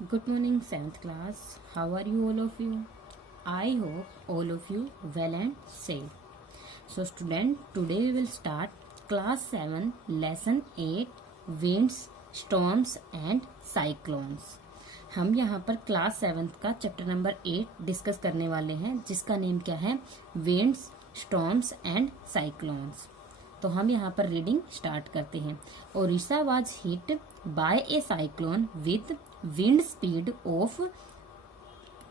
Good morning, 7th class. How are you, all of you? I hope all of you well and safe. So, student, today we will start class 7, lesson 8, winds, storms and cyclones. हम यहाँ पर class 7 का chapter number 8 discuss करने वाले हैं, जिसका name क्या है? Winds, storms and cyclones. तो हम यहाँ पर रीडिंग स्टार्ट करते हैं. Odisha was hit by A cyclone with wind speed of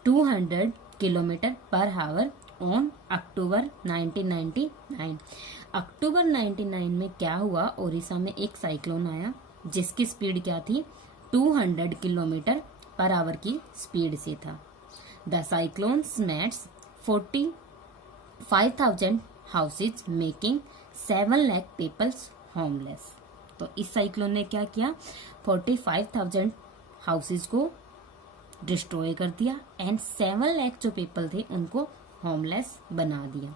200 kilometre per hour on October 1999. अक्टूबर 99 में क्या हुआ? ओडिशा में एक साइक्लोन आया जिसकी स्पीड क्या थी? 200 किलोमीटर पर आवर की स्पीड से था. The cyclone smashed 45,000 houses making 7 lakh peoples homeless. तो इस साइक्लोन ने क्या किया? 45,000 हाउसेज को डिस्ट्रॉय कर दिया एंड 7 लाख जो पीपल थे उनको होमलेस बना दिया.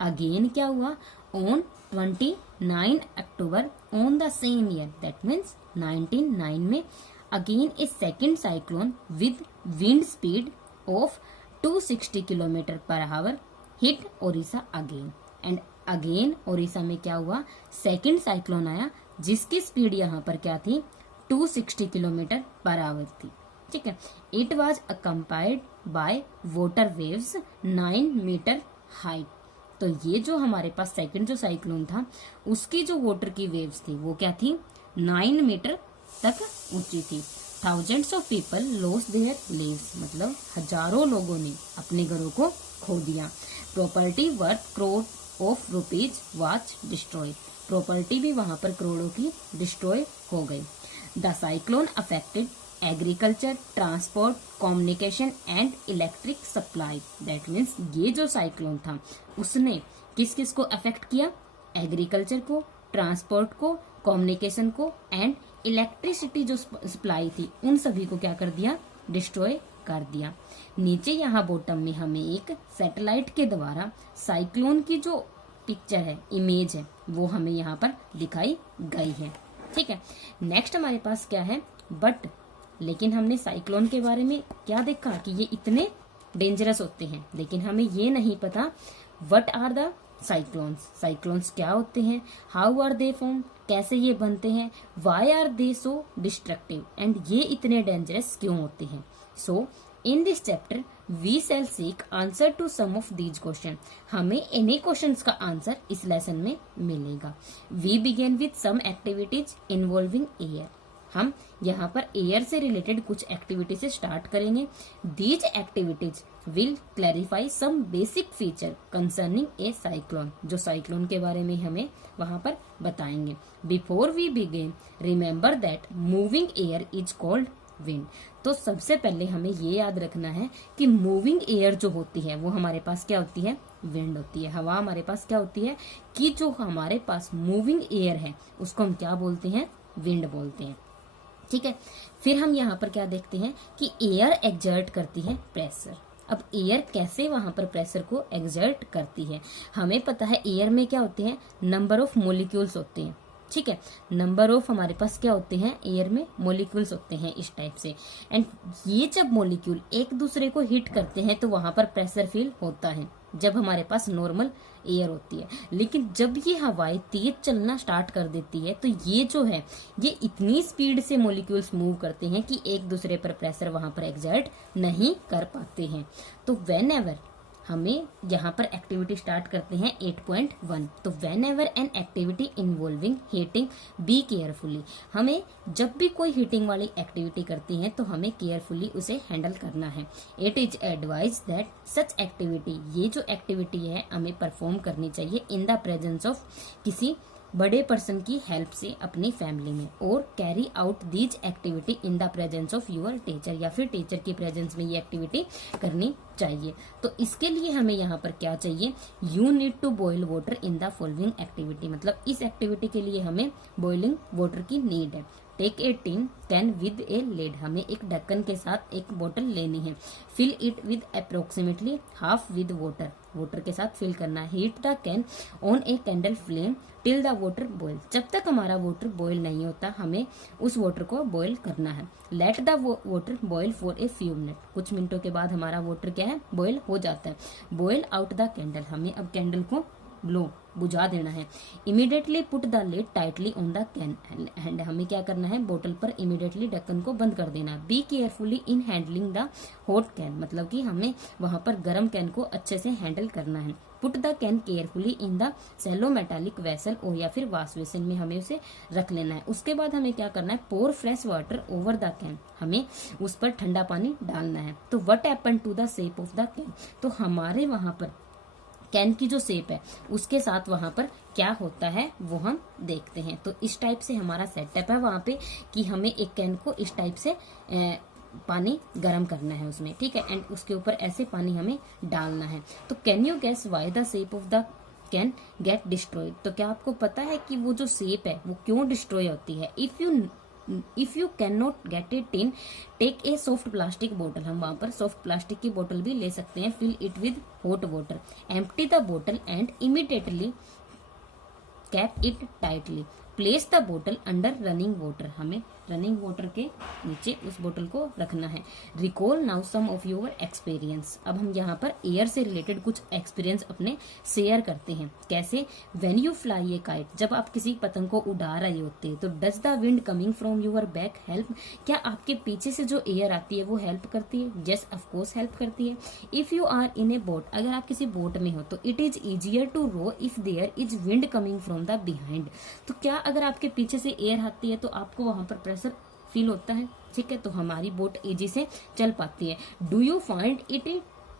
अगेन क्या हुआ? On 29 October on the same year, that means 1909 में again A second cyclone with wind speed of 260 kilometre per hour hit Odisha again. And again Odisha में क्या हुआ? सेकेंड साइक्लोन आया जिसकी स्पीड यहाँ पर क्या थी? 260 किलोमीटर पर आवर थी. ठीक है. It was accompanied by water waves 9 metre height. तो ये जो हमारे पास सेकंड जो साइक्लोन था उसकी जो वाटर की वेव्स थी वो क्या थी? 9 मीटर तक ऊंची थी. Thousands of people lost their lives, मतलब हजारों लोगों ने अपने घरों को खो दिया. Property worth crore of rupees was destroy. Property भी वहां पर करोड़ों की डिस्ट्रॉय हो गई. The cyclone affected agriculture, transport, communication and electric supply. That means ये जो साइक्लोन था उसने किस किस को अफेक्ट किया? एग्रीकल्चर को, ट्रांसपोर्ट को, कम्युनिकेशन को एंड इलेक्ट्रिसिटी जो सप्लाई थी उन सभी को क्या कर दिया? डिस्ट्रॉय कर दिया. नीचे यहाँ बॉटम में हमें एक सैटेलाइट के द्वारा साइक्लोन की जो पिक्चर है, इमेज है, वो हमें यहाँ पर दिखाई गई है. ठीक है. नेक्स्ट हमारे पास क्या है? बट लेकिन हमने साइक्लोन के बारे में क्या देखा कि ये इतने डेंजरस होते हैं, लेकिन हमें ये नहीं पता what are the cyclones. Cyclones क्या होते हैं? हाउ आर दे फॉर्म, कैसे ये बनते हैं? Why are they so destructive, and ये इतने डेंजरस क्यों होते हैं? So in this chapter we shall seek answer to some of these question. हमें इन्हीं क्वेश्चंस का आंसर इस लेसन में मिलेगा. We begin with some activities involving air. हम यहाँ पर एयर से रिलेटेड कुछ एक्टिविटी से स्टार्ट करेंगे. These activities will clarify some basic feature concerning a cyclone. जो साइक्लोन के बारे में हमें वहां पर बताएंगे. Before we begin remember that moving air is called wind. तो सबसे पहले हमें ये याद रखना है कि मूविंग एयर जो होती है वो हमारे पास क्या होती है? विंड होती है. हवा हमारे पास क्या होती है? कि जो हमारे पास मूविंग एयर है उसको हम क्या बोलते हैं? विंड बोलते हैं. ठीक है. फिर हम यहाँ पर क्या देखते हैं कि एयर एक्सर्ट करती है प्रेशर. अब एयर कैसे वहां पर प्रेशर को एक्सर्ट करती है? हमें पता है एयर में क्या होते हैं? नंबर ऑफ मोलिक्यूल्स होते हैं. ठीक है. नंबर ऑफ हमारे पास क्या होते हैं? एयर में मोलिक्यूल्स होते हैं इस टाइप से. एंड ये जब मोलिक्यूल एक दूसरे को हिट करते हैं तो वहां पर प्रेशर फील होता है जब हमारे पास नॉर्मल एयर होती है. लेकिन जब ये हवाएं तेज चलना स्टार्ट कर देती है तो ये जो है ये इतनी स्पीड से मोलिक्यूल्स मूव करते हैं कि एक दूसरे पर प्रेशर वहां पर एक्सर्ट नहीं कर पाते हैं. तो वेन एवर हमें यहाँ पर एक्टिविटी स्टार्ट करते हैं 8.1. तो when ever an activity involving heating be carefully. हमें जब भी कोई हीटिंग वाली एक्टिविटी करती है तो हमें केयरफुली उसे हैंडल करना है. It is advise that such activity, ये जो एक्टिविटी है हमें परफॉर्म करनी चाहिए इन द प्रेजेंस ऑफ किसी बड़े पर्सन की हेल्प से अपनी फैमिली में, और carry out these activity in the presence of your teacher, या फिर टीचर की प्रेजेंस में ये एक्टिविटी करनी चाहिए. तो इसके लिए हमें यहाँ पर क्या चाहिए? You need to boil water in the following activity. मतलब इस एक्टिविटी के लिए हमें बॉइलिंग वाटर की नीड है. Take a tin can with a lid, हमें एक ढक्कन के साथ एक बोतल लेनी है। Fill it with approximately half with water, water के साथ फिल करना है। Heat the can on a candle flame till the water boil, जब तक हमारा वाटर बॉयल नहीं होता हमें उस वाटर को बॉयल करना है। Let the water boil for a few minute, कुछ मिनटों के बाद हमारा वाटर क्या है, बॉयल हो जाता है। बॉयल आउट द कैंडल, हमें अब कैंडल को ब्लो बुझा देना है। Immediately put the lid tightly on the can, and हमें क्या करना है, बोतल पर इमीडिएटली ढक्कन को बंद कर देना है। Be carefully in handling the hot can, मतलब कि हमें वहां पर गर्म कैन को अच्छे से हैंडल करना है। Put the can carefully in the shallow metallic vessel, और या फिर वाश बेसिन में हमें उसे रख लेना है। उसके बाद हमें क्या करना है, pour fresh water over the can, हमें उस पर ठंडा पानी डालना है। तो what happen to the shape of the can, तो हमारे वहां पर कैन की जो शेप है उसके साथ वहां पर क्या होता है वो हम देखते हैं। तो इस टाइप से हमारा सेटअप है वहां पे कि हमें एक कैन को इस टाइप से पानी गर्म करना है उसमें, ठीक है, एंड उसके ऊपर ऐसे पानी हमें डालना है। तो can you guess why the shape of the can get destroyed, तो क्या आपको पता है कि वो जो शेप है वो क्यों डिस्ट्रॉय होती है। If you can not get a tin take a soft plastic bottle, हम वहां पर सॉफ्ट प्लास्टिक की बोतल भी ले सकते हैं। Fill it with hot water, empty the bottle and immediately cap it tightly, place the bottle under running water, हमें रनिंग वाटर के नीचे उस बोतल को रखना है। Recall now some of your experience, अब हम यहाँ पर एयर से रिलेटेड कुछ एक्सपीरियंस अपने शेयर करते हैं। कैसे, when you fly A kite, जब आप किसी पतंग को उड़ा रहे होते हैं तो does the wind coming from your back help, क्या आपके पीछे से जो एयर आती है वो हेल्प करती है। यस ऑफ कोर्स हेल्प करती है। If you are in a boat, अगर आप किसी बोट में हो तो it is easier to row if there is wind coming from the behind, तो क्या अगर आपके पीछे से एयर आती है तो आपको वहां पर प्रेशर फील होता है, ठीक है, तो हमारी बोट इजी से चल पाती है। डू यू फाइंड इट,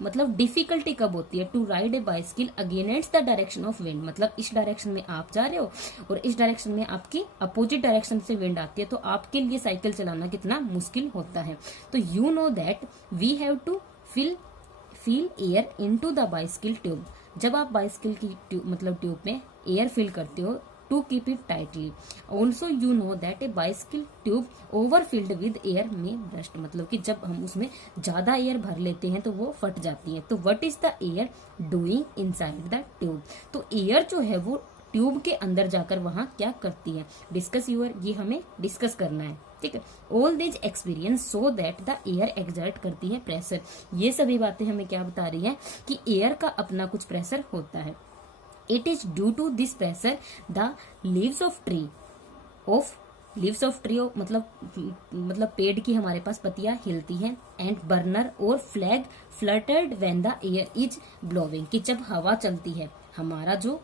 मतलब डिफिकल्टी कब होती है, to ride a bicycle against the direction of wind, मतलब इस डायरेक्शन में आप जा रहे हो और इस डायरेक्शन में आपकी अपोजिट डायरेक्शन से विंड आती है, तो आपके लिए साइकिल चलाना कितना मुश्किल होता है। तो you know that we have to fill air into the bicycle tube, जब आप बाइसिकल की ट्यूब में एयर फिल करते हो to keep it tightly. Also you know that a bicycle tube overfilled with air may burst, मतलब कि जब हम उसमें ज्यादा एयर भर लेते हैं तो वो फट जाती है। तो what is the air doing inside the tube, तो एयर जो है वो ट्यूब के अंदर जाकर वहां क्या करती है, डिस्कस यूर, ये हमें डिस्कस करना है, ठीक है। All this experience so that the air exert करती है प्रेशर, ये सभी बातें हमें क्या बता रही है कि एयर का अपना कुछ प्रेशर होता है। It is due to this pressure the leaves of tree मतलब पेड़ की हमारे पास पत्तियां हिलती हैं। एंड बर्नर और flag fluttered when the air is blowing, कि जब हवा चलती है हमारा जो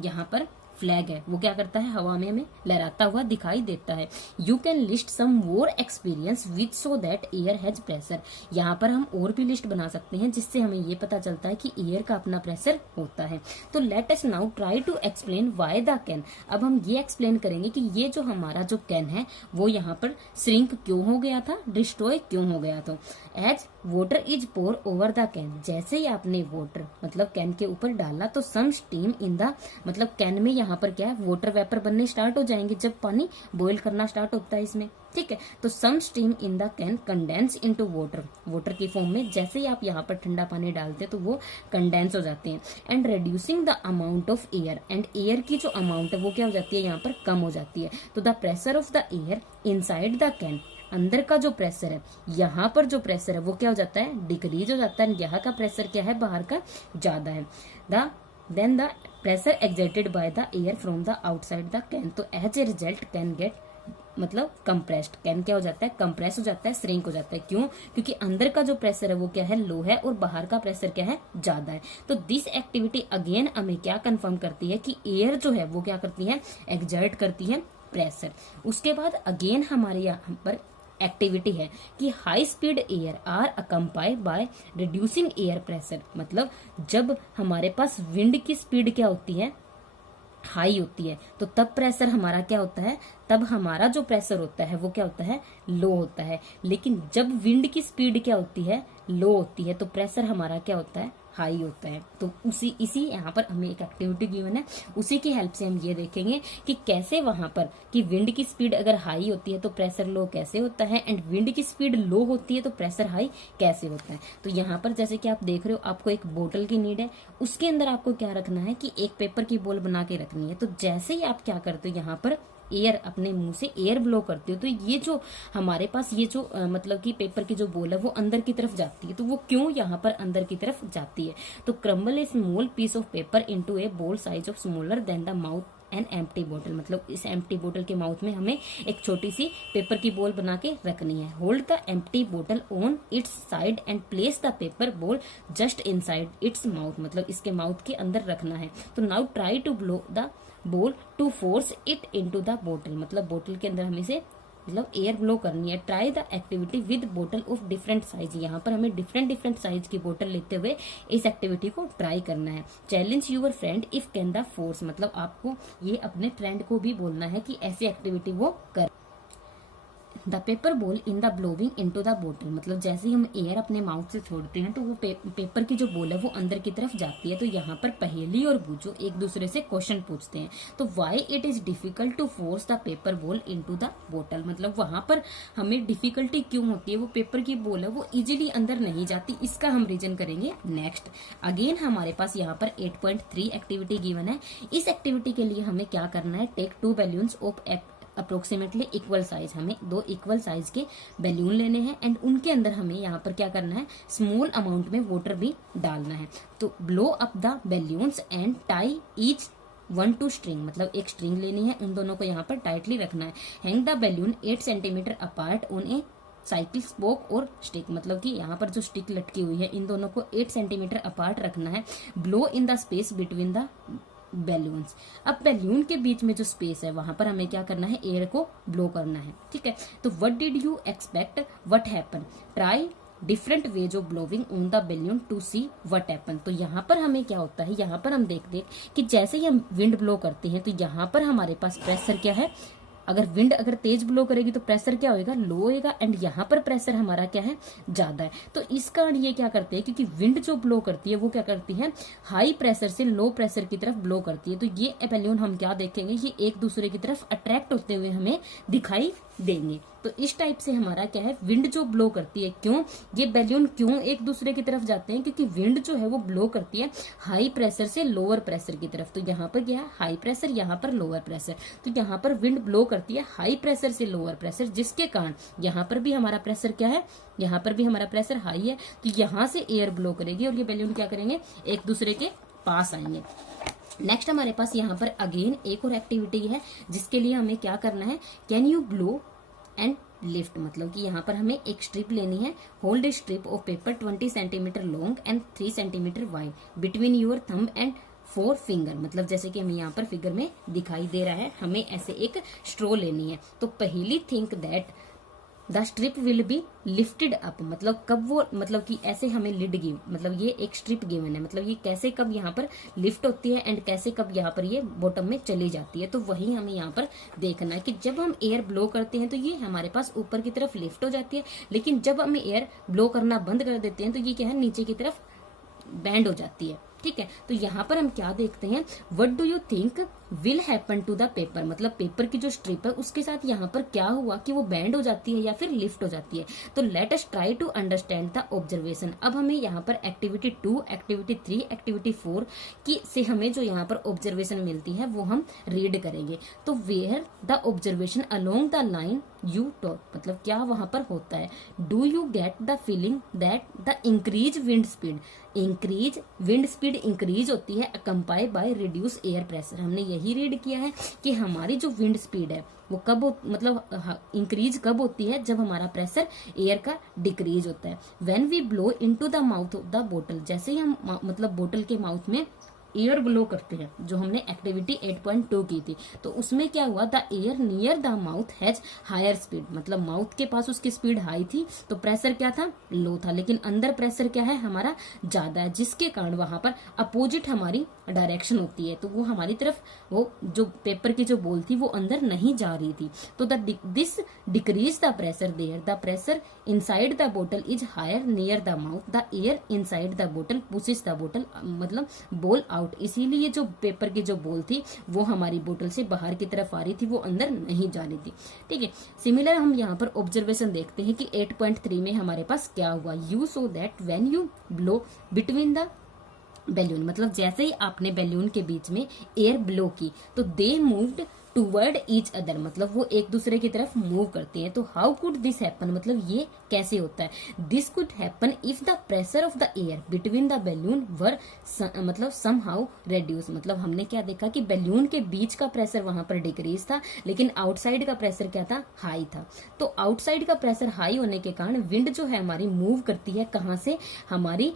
यहाँ पर फ्लैग है वो क्या करता है, हवा में हमें लहराता हुआ दिखाई देता है। You can list some more experience which show that air has pressure, यहाँ पर हम और भी लिस्ट बना सकते हैं जिससे हमें ये पता चलता है कि एयर का अपना प्रेशर होता है। तो let us now try to explain why the can, अब हम ये एक्सप्लेन करेंगे कि ये जो हमारा जो कैन है वो यहाँ पर श्रिंक क्यों हो गया था, डिस्ट्रॉय क्यों हो गया था। As water is pour over the can, जैसे ही आपने वाटर मतलब कैन के ऊपर डाला तो सम स्टीम इन द, मतलब कैन में यहाँ पर क्या है, वाटर वेपर बनने स्टार्ट हो जाएंगे जब पानी बॉईल करना स्टार्ट होता है इसमें, ठीक है। तो some steam in the can condense into water, water की फॉर्म में जैसे ही आप यहाँ पर ठंडा पानी डालते हैं तो वो कंडेंस हो जाते हैं। And reducing the amount of air, and air की जो अमाउंट है वो क्या हो जाती है, यहाँ पर कम हो जाती है। तो the pressure of the air inside the can, अंदर का जो प्रेशर है, यहाँ पर जो प्रेशर है वो क्या हो जाता है, डिक्रीज हो जाता है। यहाँ का प्रेशर क्या है, बाहर का ज्यादा है। Then the pressure exerted by the air from the outside the can, तो as a result can get मतलब कंप्रेस्ड, कैन क्या हो जाता है, कंप्रेस हो जाता है, श्रिंक हो जाता है। क्यों, क्योंकि अंदर का जो प्रेशर है वो क्या है, लो है, और बाहर का प्रेशर क्या है, ज्यादा है। तो दिस एक्टिविटी अगेन हमें क्या कंफर्म करती है कि एयर जो है वो क्या करती है, एक्सर्ट करती है प्रेशर। उसके बाद अगेन हमारे यहाँ पर एक्टिविटी है कि high speed air are accompanied by reducing air pressure, मतलब जब हमारे पास विंड की स्पीड क्या होती है, हाई होती है, तो तब प्रेशर हमारा क्या होता है, तब हमारा जो प्रेशर होता है वो क्या होता है, लो होता है। लेकिन जब विंड की स्पीड क्या होती है, लो होती है, तो प्रेशर हमारा क्या होता है, हाई होता है। तो इसी यहाँ पर हमें एक एक्टिविटी गिवन है, उसी की हेल्प से हम ये देखेंगे कि कैसे वहां पर कि विंड की स्पीड अगर हाई होती है तो प्रेशर लो कैसे होता है, एंड विंड की स्पीड लो होती है तो प्रेशर हाई कैसे होता है। तो यहाँ पर जैसे कि आप देख रहे हो, आपको एक बोतल की नीड है, उसके अंदर आपको क्या रखना है कि एक पेपर की बॉल बना के रखनी है। तो जैसे ही आप क्या करते हो, यहाँ पर एयर, अपने मुंह से एयर ब्लो करते हो, तो ये जो हमारे पास ये जो मतलब कि पेपर की जो बॉल है वो अंदर की तरफ जाती है। तो वो क्यों यहाँ पर अंदर की तरफ जाती है? तो crumble a small piece of paper into a ball size of smaller than the mouth an empty bottle. मतलब इस एम्प्टी बोतल के माउथ में हमें एक छोटी सी पेपर की बॉल बना के रखनी है। Hold the empty bottle on its side and place the paper ball just inside its mouth. मतलब इसके माउथ के अंदर रखना है। तो now try to blow the ball to force it into the bottle. मतलब बोतल के अंदर हमें से मतलब एयर ब्लो करनी है। ट्राई द एक्टिविटी विद बोतल ऑफ डिफरेंट साइज। यहाँ पर हमें डिफरेंट साइज की बोतल लेते हुए इस एक्टिविटी को ट्राई करना है। Challenge your friend if can the force. मतलब आपको ये अपने फ्रेंड को भी बोलना है कि ऐसी एक्टिविटी वो कर। The paper ball in the blowing into the bottle. मतलब जैसे ही हम एयर अपने माउथ से छोड़ते हैं तो वो पेपर की जो बॉल है वो अंदर की तरफ जाती है। तो यहाँ पर पहेली और बूझो एक दूसरे से क्वेश्चन पूछते हैं। तो why it is difficult to force the paper ball into the bottle. मतलब वहां पर हमें डिफिकल्टी क्यों होती है, वो पेपर की बॉल है वो इजीली अंदर नहीं जाती, इसका हम रीजन करेंगे नेक्स्ट। अगेन हमारे पास यहाँ पर 8.3 एक्टिविटी गिवन है। इस एक्टिविटी के लिए हमें क्या करना है, take 2 balloons of approximately equal size. हमें 2 इक्वल साइज के बैलून लेने हैं एंड उनके अंदर हमें यहाँ पर क्या करना है, स्मॉल अमाउंट में वाटर भी डालना है। तो blow up the balloons and tie each 1 to string. मतलब एक स्ट्रिंग लेनी है, उन दोनों को यहाँ पर टाइटली रखना है। Hang the balloon 8 centimetre apart on A cycle spoke और स्टिक। मतलब कि यहाँ पर जो स्टिक लटकी हुई है इन दोनों को 8 सेंटीमीटर अपार्ट रखना है। Blow in the space between the balloons. अब बैलून के बीच में जो स्पेस है वहां पर हमें क्या करना है, एयर को ब्लो करना है। ठीक है, तो what did you expect what happen, try different ways of blowing on the balloon to see what happen. तो यहाँ पर हमें क्या होता है, यहाँ पर हम देखते हैं कि जैसे ही हम विंड ब्लो करते हैं तो यहाँ पर हमारे पास प्रेशर क्या है, अगर विंड अगर तेज ब्लो करेगी तो प्रेशर क्या होएगा, लो होएगा, एंड यहाँ पर प्रेशर हमारा क्या है, ज्यादा है। तो इस कारण ये क्या करते हैं, क्योंकि विंड जो ब्लो करती है वो क्या करती है, हाई प्रेशर से लो प्रेशर की तरफ ब्लो करती है। तो ये बैलून हम क्या देखेंगे, ये एक दूसरे की तरफ अट्रैक्ट होते हुए हमें दिखाई देंगे। तो इस टाइप से हमारा क्या है, विंड जो ब्लो करती है, क्यों ये बैलून क्यों एक दूसरे की तरफ जाते हैं, क्योंकि विंड जो है वो ब्लो करती है हाई प्रेशर से लोअर प्रेशर की तरफ। तो यहाँ पर क्या है, हाई प्रेशर, यहाँ पर लोअर प्रेशर। तो यहाँ पर विंड ब्लो करती है हाई प्रेशर से लोअर प्रेशर, जिसके कारण यहाँ पर भी हमारा प्रेशर क्या है, यहाँ पर भी हमारा प्रेशर हाई है। तो यहाँ से एयर ब्लो करेगी और ये बैलून क्या करेंगे, एक दूसरे के पास आएंगे। नेक्स्ट हमारे पास यहाँ पर अगेन एक और एक्टिविटी है जिसके लिए हमें क्या करना है, can you blow and lift. मतलब कि यहाँ पर हमें एक स्ट्रिप लेनी है। Hold a strip of paper 20 centimetre long and 3 centimetre wide between your thumb and 4 finger. मतलब जैसे कि हमें यहाँ पर फिगर में दिखाई दे रहा है, हमें ऐसे एक स्ट्रो लेनी है। तो पहली think that the strip will be lifted up. मतलब कब वो, मतलब कि ऐसे हमें लिड गिव, मतलब ये एक स्ट्रिप गिवन है, मतलब ये कैसे कब यहाँ पर लिफ्ट होती है एंड कैसे कब यहाँ पर ये बॉटम में चली जाती है। तो वही हमें यहाँ पर देखना है कि जब हम एयर ब्लो करते हैं तो ये हमारे पास ऊपर की तरफ लिफ्ट हो जाती है, लेकिन जब हम एयर ब्लो करना बंद कर देते हैं तो ये क्या है, नीचे की तरफ बैंड हो जाती है। ठीक है, तो यहाँ पर हम क्या देखते हैं, what do you think will happen to the paper. मतलब पेपर की जो स्ट्रिप है उसके साथ यहाँ पर क्या हुआ कि वो बैंड हो जाती है या फिर लिफ्ट हो जाती है। तो let us try to understand the observation. अब हमें यहाँ पर एक्टिविटी 2, एक्टिविटी 3, एक्टिविटी 4 की से हमें जो यहाँ पर ऑब्जर्वेशन मिलती है वो हम रीड करेंगे। तो where the observation along the line you talk. मतलब क्या वहां पर होता है, do you get the feeling that the increase wind speed, increase wind speed increase होती है accompany by reduce air pressure. हमने यही रीड किया है कि हमारी जो विंड स्पीड है वो कब मतलब इंक्रीज कब होती है, जब हमारा प्रेशर एयर का डिक्रीज होता है। When we blow into the mouth of the bottle. जैसे ही हम मतलब बोतल के माउथ में एयर ब्लो करते हैं, जो हमने एक्टिविटी 8.2 की थी, तो उसमें क्या हुआ, the air near the mouth has higher speed, मतलब माउथ के पास उसकी स्पीड हाई थी तो प्रेशर क्या था, लो था, लेकिन अंदर प्रेशर क्या है हमारा ज्यादा है, जिसके कारण वहां पर अपोजिट हमारी डायरेक्शन होती है, तो वो हमारी तरफ, वो जो पेपर की जो बॉल थी वो अंदर नहीं जा रही थी, तो this decrease the pressure there, the pressure inside the bottle is higher near the mouth, the air inside the bottle pushes the bottle, मतलब बॉल आउट, इसीलिए जो पेपर की जो बॉल थी वो हमारी बोतल से बाहर की तरफ आ रही थी, वो अंदर नहीं जा रही थी। ठीक है, सिमिलर हम यहाँ पर ऑब्जर्वेशन देखते हैं कि 8.3 में हमारे पास क्या हुआ, you so that when you blow between the balloon, मतलब जैसे ही आपने बैलून के बीच में एयर ब्लो की तो they moved toward each other, मतलब वो एक दूसरे की तरफ मूव करते हैं। तो हाउ कुड दिस हैपन, मतलब ये कैसे होता है, this could happen if the pressure of the air between the balloon were मतलब सम हाउ रेड्यूस, मतलब हमने क्या देखा कि बैलून के बीच का प्रेशर वहां पर डिक्रीज था, लेकिन आउटसाइड का प्रेशर क्या था, हाई था। तो आउटसाइड का प्रेशर हाई होने के कारण विंड जो है हमारी मूव करती है कहाँ से, हमारी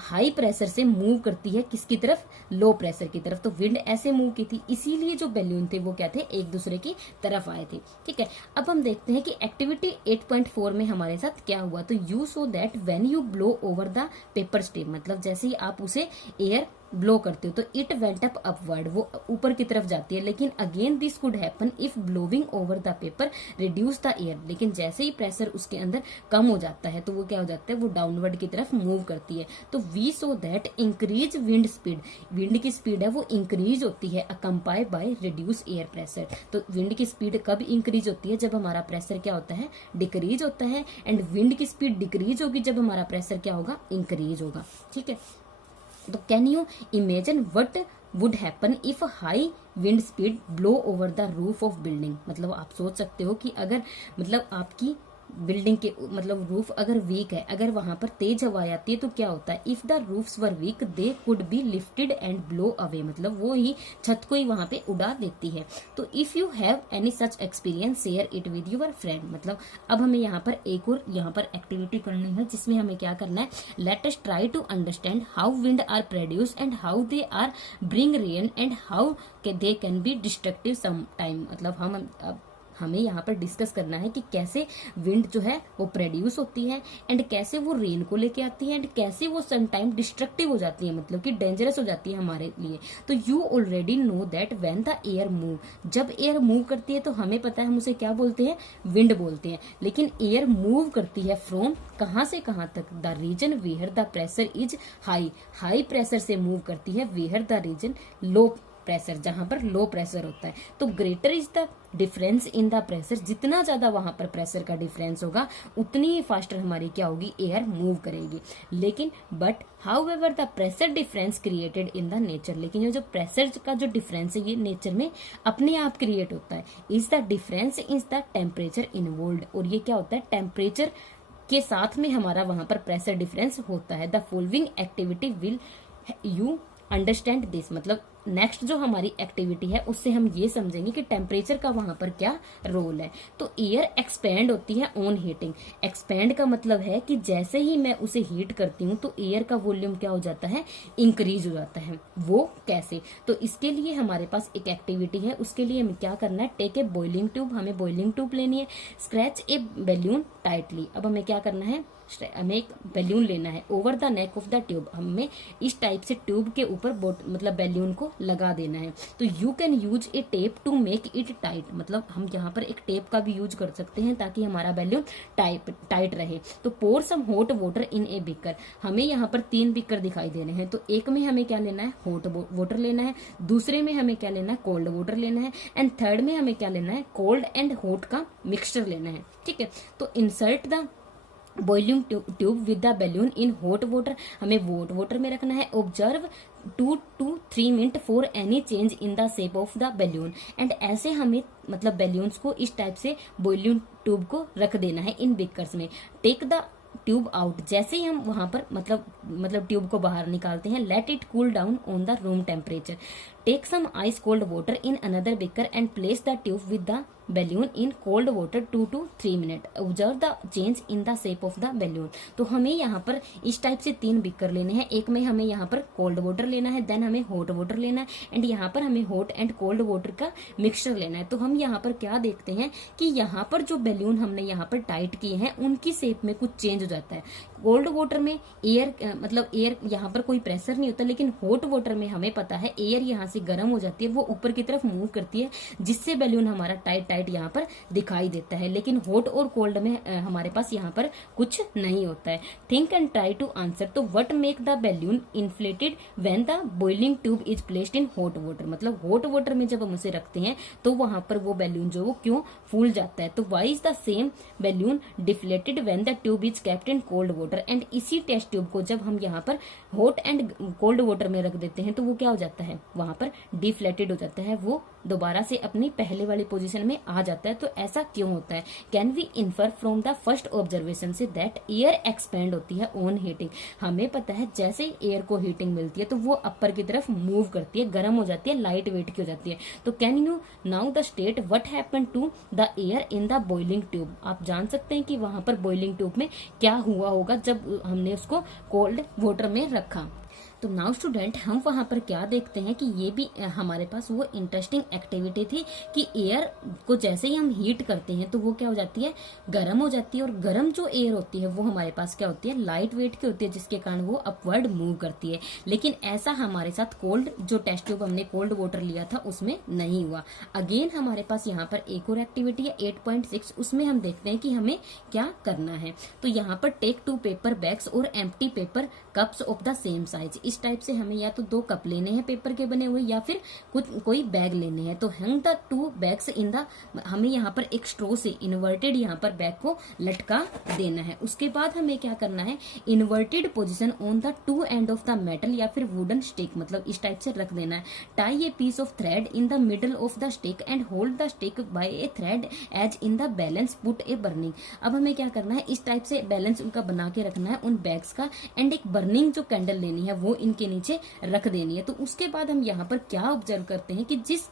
हाई प्रेशर से मूव करती है किसकी तरफ, लो प्रेशर की तरफ, तो विंड ऐसे मूव की थी, इसीलिए जो बैलून थे वो क्या थे, एक दूसरे की तरफ आए थे। ठीक है, अब हम देखते हैं कि एक्टिविटी 8.4 में हमारे साथ क्या हुआ, तो you so that when you blow over the paper step, मतलब जैसे ही आप उसे एयर ब्लो करते हो तो इट वेंट अप अपवर्ड, वो ऊपर की तरफ जाती है, लेकिन again this could happen if blowing over the paper reduce the air, लेकिन जैसे ही प्रेशर उसके अंदर कम हो जाता है तो वो क्या हो जाता है, वो डाउनवर्ड की तरफ मूव करती है। तो we saw that increase wind speed, wind की स्पीड है वो इंक्रीज होती है accompanied by reduce air pressure, तो विंड की स्पीड कब इंक्रीज होती है, जब हमारा प्रेशर क्या होता है, डिक्रीज होता है, एंड विंड की स्पीड डिक्रीज होगी जब हमारा प्रेशर क्या होगा, इंक्रीज होगा। ठीक है, तो can you imagine what would happen if high wind speed blow over the roof of building, मतलब आप सोच सकते हो कि अगर मतलब आपकी बिल्डिंग के मतलब रूफ अगर वीक है, अगर वहां पर तेज हवा आती है तो क्या होता है, if the roofs were weak they could be lifted and blow away, मतलब वो ही छत को ही वहां पे उड़ा देती है। तो if you have any such experience share it with your friend, मतलब अब हमें यहाँ पर एक और यहाँ पर एक्टिविटी करनी है जिसमें हमें क्या करना है, let us try to understand how wind are produce and how they are bring rain and how they can be destructive some time, मतलब हमें यहाँ पर डिस्कस करना है कि कैसे विंड जो है वो प्रोड्यूस होती है एंड कैसे वो रेन को लेके आती है एंड कैसे वो सम टाइम डिस्ट्रक्टिव हो जाती है, मतलब कि डेंजरस हो जाती है हमारे लिए। तो you already know that when the air move, जब एयर मूव करती है तो हमें पता है हम उसे क्या बोलते हैं, विंड बोलते हैं, लेकिन एयर मूव करती है फ्रॉम कहाँ से कहाँ तक, the region where the pressure is high, high pressure से मूव करती है where the region low pressure, जहां पर लो प्रेशर होता है। तो greater is the difference in the pressure, जितना ज्यादा वहां पर प्रेशर का डिफरेंस होगा उतनी ही फास्टर हमारी क्या होगी, एयर मूव करेगी। लेकिन but how ever the pressure difference created in the nature, लेकिन ये जो प्रेशर का जो डिफरेंस है ये नेचर में अपने आप क्रिएट होता है। Is the difference is the temperature involved, और ये क्या होता है, टेम्परेचर के साथ में हमारा वहां पर प्रेशर डिफरेंस होता है। The following activity will you understand this, मतलब नेक्स्ट जो हमारी एक्टिविटी है उससे हम ये समझेंगे कि टेम्परेचर का वहां पर क्या रोल है। तो एयर एक्सपेंड होती है ऑन हीटिंग, एक्सपेंड का मतलब है कि जैसे ही मैं उसे हीट करती हूँ तो एयर का वॉल्यूम क्या हो जाता है, इंक्रीज हो जाता है। वो कैसे, तो इसके लिए हमारे पास एक एक्टिविटी है, उसके लिए हमें क्या करना है, टेक ए बॉइलिंग ट्यूब, हमें बॉइलिंग ट्यूब लेनी है, स्क्रैच ए बैलून टाइटली। अब हमें क्या करना है, हमें एक बैलून लेना है, over the neck of the tube, हमें इस टाइप से ट्यूब के ऊपर मतलब बैलून को लगा देना है। तो you can use a tape to make it tight, मतलब हम यहाँ पर एक टेप का भी यूज कर सकते हैं ताकि हमारा बैलून टाइट रहे। तो pour some hot water in a beaker, हमें यहाँ पर 3 बीकर दिखाई दे रहे हैं, तो एक में हमें क्या लेना है, हॉट वाटर लेना है, दूसरे में हमें क्या लेना है, कोल्ड वाटर लेना है, एंड थर्ड में हमें क्या लेना है, कोल्ड एंड हॉट का मिक्सचर लेना है। ठीक है, तो insert the boiling tube with the balloon in hot water, हमें हॉट वाटर में रखना है। Observe 2 to 3 minute for any change in the shape of the balloon, and ऐसे हमें मतलब बैलून्स को इस टाइप से बॉइलिंग ट्यूब को रख देना है इन बीकर्स में। टेक द ट्यूब आउट, जैसे ही हम वहां पर मतलब मतलब ट्यूब को बाहर निकालते हैं। Let it cool down on the room temperature. Take some ice cold water in another beaker and place the tube with the balloon in cold water 2 to 3 minute. Observe the change in the shape of the balloon. तो हमें यहाँ पर इस type से 3 beaker लेने हैं। एक में हमें यहाँ पर कोल्ड वाटर लेना है, देन हमें हॉट वाटर लेना है, एंड यहाँ पर हमें हॉट एंड कोल्ड वाटर का मिक्सचर लेना है। तो हम यहाँ पर क्या देखते हैं कि यहाँ पर जो बैलून हमने यहाँ पर टाइट किए हैं उनकी शेप में कुछ चेंज हो जाता है। कोल्ड वाटर में एयर मतलब एयर यहाँ पर कोई प्रेशर नहीं होता, लेकिन हॉट वाटर में हमें पता है एयर यहाँ से गर्म हो जाती है, वो ऊपर की तरफ मूव करती है, जिससे बैलून हमारा टाइट टाइट यहाँ पर दिखाई देता है। लेकिन हॉट और कोल्ड में हमारे पास यहाँ पर कुछ नहीं होता है। Think and try to answer. तो what make the balloon inflated when the boiling tube is placed in hot water. मतलब हॉट वाटर में जब हम उसे रखते हैं तो वहां पर वो बैलून जो वो क्यों फूल जाता है। तो why is the same balloon deflated when the tube is kept in cold water. And इसी टेस्ट ट्यूब को जब हम यहाँ पर हॉट एंड कोल्ड वाटर में रख देते हैं तो वो क्या हो जाता है, वहां पर डिफ्लेटेड हो जाता है, वो दोबारा से अपनी पहले वाली पोजीशन में आ जाता है। तो ऐसा क्यों होता है? Can we infer from the first observation से दैट एयर एक्सपेंड होती है ऑन हीटिंग। हमें पता है जैसे एयर को हीटिंग मिलती है तो वो अपर की तरफ मूव करती है, गर्म हो जाती है, लाइट वेट की हो जाती है। तो can you now the state what happened to the air in the boiling tube. आप जान सकते हैं कि वहां पर बॉइलिंग ट्यूब में क्या हुआ होगा जब हमने उसको कोल्ड वाटर में रखा। तो नाउ स्टूडेंट हम वहां पर क्या देखते हैं कि ये भी हमारे पास वो इंटरेस्टिंग एक्टिविटी थी कि एयर को जैसे ही हम हीट करते हैं तो वो क्या हो जाती है, गर्म हो जाती है। और गर्म जो एयर होती है वो हमारे पास क्या होती है, लाइट वेट की होती है, जिसके कारण वो अपवर्ड मूव करती है। लेकिन ऐसा हमारे साथ कोल्ड जो टेस्ट ट्यूब हमने कोल्ड वाटर लिया था उसमें नहीं हुआ। अगेन हमारे पास यहाँ पर एक और एक्टिविटी है 8.6, उसमें हम देखते हैं कि हमें क्या करना है। तो यहाँ पर टेक 2 पेपर बैग्स और empty paper cups of the same size. इस टाइप से हमें या तो 2 कप लेने हैं पेपर के बने हुए या फिर कोई बैग लेने हैं। तो hang the 2 bags in the, हमें यहाँ पर एक स्ट्रो से इन्वर्टेड यहाँ पर बैग को लटका देना है। उसके बाद हमें क्या करना है, inverted position on the 2 end of the metal या फिर वुडन स्टिक, मतलब इस टाइप से रख देना है। Tie a piece of thread in the middle of the stick and hold the stick by a thread as in the balance put a burning. अब हमें क्या करना है, इस टाइप से बैलेंस उनका बना के रखना है उन बैग्स का, एंड एक बर्निंग जो कैंडल लेनी है वो इनके नीचे रख देनी है। तो उसके बाद हम यहाँ पर क्या ऑब्जर्व करते हैं कि जिस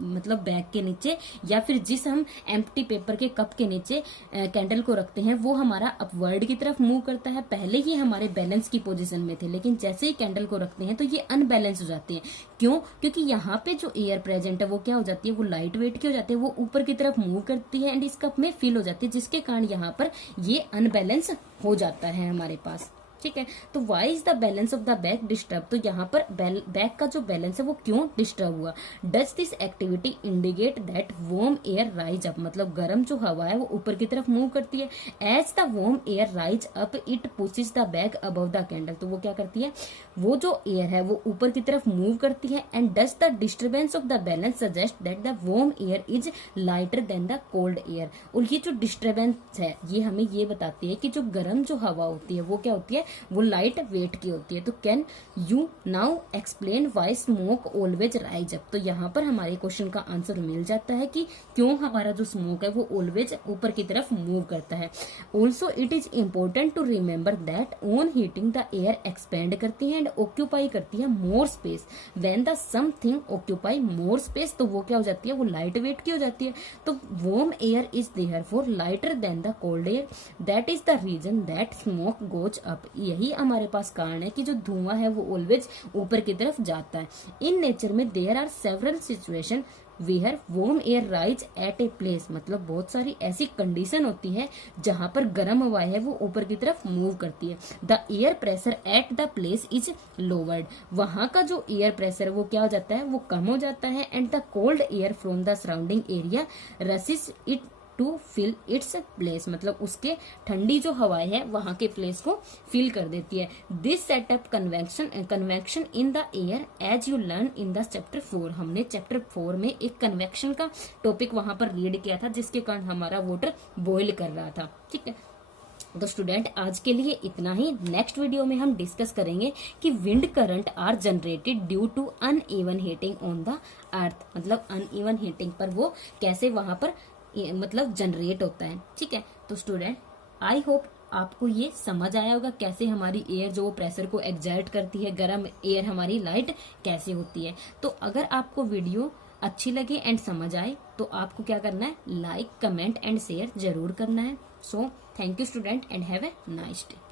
मतलब बैग के नीचे या फिर जिस हम एम्प्टी पेपर के कप के नीचे कैंडल को रखते हैं वो हमारा अपवर्ड की तरफ मूव करता है। पहले ही हमारे बैलेंस की पोजीशन में थे, लेकिन जैसे ही कैंडल को रखते हैं तो ये अनबैलेंस हो जाते हैं। क्यों? क्योंकि यहाँ पे जो एयर प्रेजेंट है वो क्या हो जाती है, वो लाइट वेट की हो जाती है, वो ऊपर की तरफ मूव करती है एंड इस कप में फिल हो जाती है, जिसके कारण यहाँ पर ये अनबैलेंस हो जाता है हमारे पास। ठीक है, तो why is the balance of the bag disturb. तो यहाँ पर बैग का जो बैलेंस है वो क्यों डिस्टर्ब हुआ? Does this activity indicate that warm air rise up. मतलब गर्म जो हवा है वो ऊपर की तरफ मूव करती है। As the warm air rise up it pushes the bag above the candle. तो वो क्या करती है, वो जो एयर है वो ऊपर की तरफ मूव करती है। And does the disturbance of the balance suggest that the warm air is lighter than the cold air. और ये जो डिस्टर्बेंस है ये हमें ये बताती है कि जो गर्म जो हवा होती है वो क्या होती है, वो लाइट वेट की होती है। तो can you now explain why smoke always rise up. तो यहाँ पर हमारे क्वेश्चन का आंसर मिल जाता है कि क्यों हमारा जो स्मोक है वो ऑलवेज ऊपर की तरफ मूव करता है। Also it is important to remember that on heating the air expand करती है एंड ऑक्यूपाई करती है more space. When the something occupy more space तो वो क्या हो जाती है, वो लाइट वेट की हो जाती है। तो warm air is therefore lighter than the cold air, that is the reason that smoke goes up. यही हमारे पास कारण है कि जो धुआं है वो ऑलवेज ऊपर की तरफ जाता है। इन नेचर में there are several situation where warm air rise at a place. मतलब बहुत सारी ऐसी कंडीशन होती है जहां पर गर्म हवा है वो ऊपर की तरफ मूव करती है। The air pressure at the place is lowered. वहां का जो एयर प्रेशर वो क्या हो जाता है, वो कम हो जाता है। And the cold air from the surrounding area rushes it to fill its place. मतलब उसके ठंडी जो हवाएं है वहां के प्लेस को फिल कर देती है। This setup convection in the air as you learn in the chapter 4। हमने चैप्टर 4 में एक कन्वेक्शन का टॉपिक वहां पर रीड किया था जिसके कारण हमारा वाटर बॉईल कर रहा था। ठीक है, तो स्टूडेंट आज के लिए इतना ही। नेक्स्ट वीडियो में हम डिस्कस करेंगे कि wind current are generated due to uneven heating on the earth. मतलब अनइवन हीटिंग पर वो कैसे वहां पर मतलब जनरेट होता है। ठीक है, तो स्टूडेंट आई होप आपको ये समझ आया होगा कैसे हमारी एयर जो प्रेशर को एक्सर्ट करती है, गर्म एयर हमारी लाइट कैसे होती है। तो अगर आपको वीडियो अच्छी लगे एंड समझ आए तो आपको क्या करना है, लाइक, कमेंट एंड शेयर जरूर करना है। So thank you student and have a nice day.